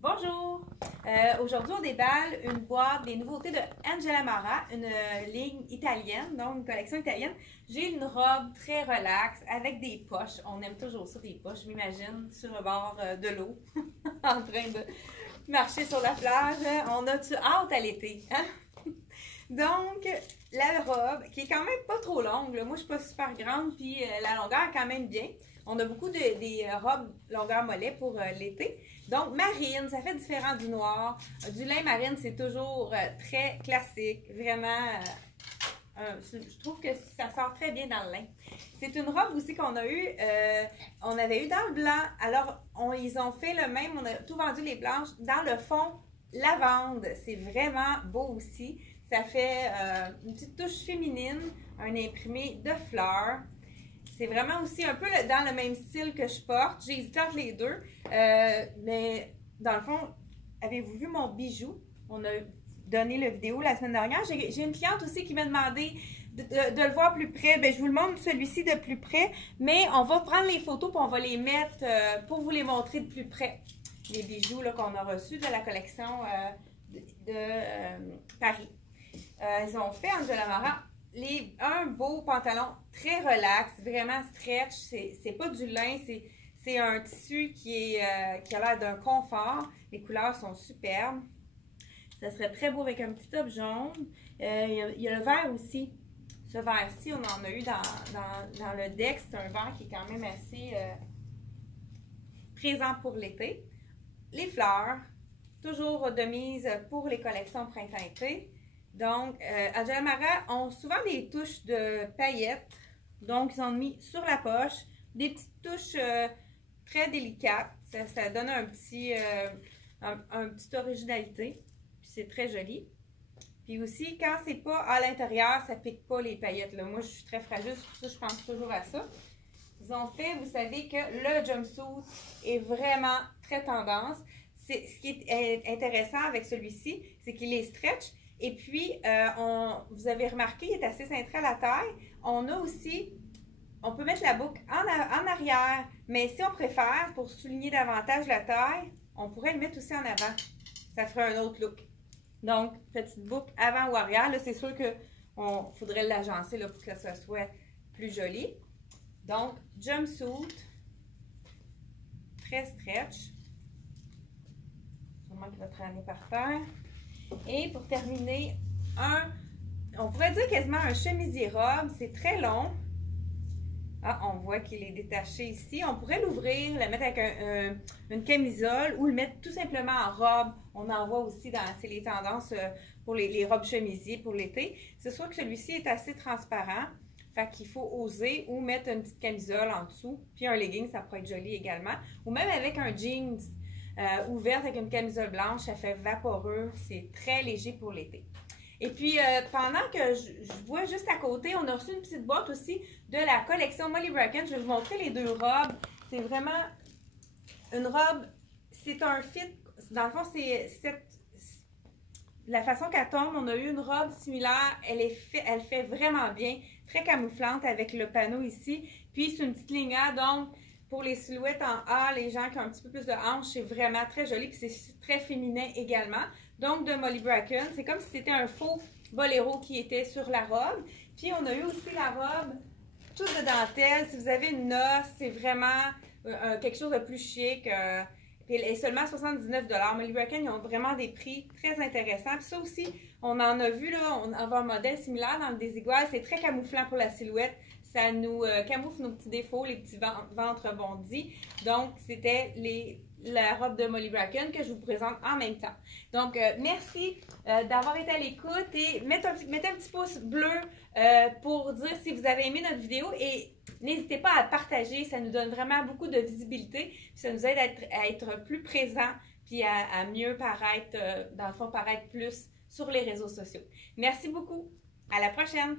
Bonjour! Aujourd'hui, on déballe une boîte des nouveautés de Angela Mara, une ligne italienne, donc une collection italienne. J'ai une robe très relaxe avec des poches. On aime toujours ça, des poches, je m'imagine, sur le bord de l'eau, en train de marcher sur la plage. On a-tu hâte à l'été? Hein? Donc, la robe, qui est quand même pas trop longue, là. Moi je suis pas super grande, puis la longueur est quand même bien. On a beaucoup des robes longueur mollet pour l'été. Donc, marine, ça fait différent du noir. Du lin marine, c'est toujours très classique. Vraiment, je trouve que ça sort très bien dans le lin. C'est une robe aussi qu'on a eu, on avait eu dans le blanc. Alors, ils ont fait le même, on a tout vendu les blanches dans le fond lavande. C'est vraiment beau aussi. Ça fait une petite touche féminine, un imprimé de fleurs. C'est vraiment aussi un peu dans le même style que je porte. J'ai hésité entre les deux. Mais dans le fond, avez-vous vu mon bijou? On a donné la vidéo la semaine dernière. J'ai une cliente aussi qui m'a demandé de le voir plus près. Bien, je vous le montre celui-ci de plus près. Mais on va prendre les photos et on va les mettre pour vous les montrer de plus près. Les bijoux qu'on a reçus de la collection de Paris. Ils ont fait Angela Mara un beau pantalon très relax, vraiment stretch. C'est pas du lin, c'est un tissu qui a l'air d'un confort. Les couleurs sont superbes. Ça serait très beau avec un petit top jaune. Il y a le vert aussi. Ce vert-ci, on en a eu dans le deck. C'est un vert qui est quand même assez présent pour l'été. Les fleurs, toujours de mise pour les collections printemps-été. Donc, Angela Mara ont souvent des touches de paillettes. Donc, ils ont mis sur la poche des petites touches très délicates. Ça donne un petit originalité. Puis c'est très joli. Puis aussi, quand c'est pas à l'intérieur, ça pique pas les paillettes. Là. Moi, je suis très fragile, pour ça, je pense toujours à ça. Ils ont fait, vous savez que le jumpsuit est vraiment très tendance. Ce qui est intéressant avec celui-ci, c'est qu'il est stretch. Et puis, vous avez remarqué, il est assez cintré à la taille. On a aussi, on peut mettre la boucle en arrière, mais si on préfère, pour souligner davantage la taille, on pourrait le mettre aussi en avant. Ça ferait un autre look. Donc, petite boucle avant ou arrière. Là, c'est sûr qu'il faudrait l'agencer pour que ça soit plus joli. Donc, jumpsuit, très stretch. Sûrement qu'il va traîner par terre. Et pour terminer, on pourrait dire quasiment un chemisier-robe. C'est très long. Ah, on voit qu'il est détaché ici. On pourrait l'ouvrir, le mettre avec une camisole ou le mettre tout simplement en robe. On en voit aussi c'est les tendances pour les robes chemisiers pour l'été. C'est sûr que celui-ci est assez transparent. Fait qu'il faut oser ou mettre une petite camisole en dessous. Puis un legging, ça pourrait être joli également. Ou même avec un jeans. Ouverte avec une camisole blanche, ça fait vaporeux, c'est très léger pour l'été. Et puis, pendant que je vois juste à côté, on a reçu une petite boîte aussi de la collection Molly Bracken. Je vais vous montrer les deux robes. C'est vraiment une robe, c'est un fit. Dans le fond, c'est la façon qu'elle tombe. On a eu une robe similaire. Elle fait vraiment bien, très camouflante avec le panneau ici. Puis, c'est une petite ligne A, donc pour les silhouettes en A, les gens qui ont un petit peu plus de hanches, c'est vraiment très joli. Puis c'est très féminin également. Donc, de Molly Bracken. C'est comme si c'était un faux boléro qui était sur la robe. Puis, on a eu aussi la robe toute de dentelle. Si vous avez une noce, c'est vraiment quelque chose de plus chic. Puis elle est seulement 79 $. Molly Bracken, ils ont vraiment des prix très intéressants. Puis ça aussi, on en a vu, là, on a un modèle similaire dans le désigual. C'est très camouflant pour la silhouette. Ça nous camoufle nos petits défauts, les petits ventres bondis. Donc, c'était la robe de Molly Bracken que je vous présente en même temps. Donc, merci d'avoir été à l'écoute et mettez un petit pouce bleu pour dire si vous avez aimé notre vidéo et n'hésitez pas à partager, ça nous donne vraiment beaucoup de visibilité, puis ça nous aide à être plus présents puis à mieux paraître, dans le fond, paraître plus sur les réseaux sociaux. Merci beaucoup, à la prochaine!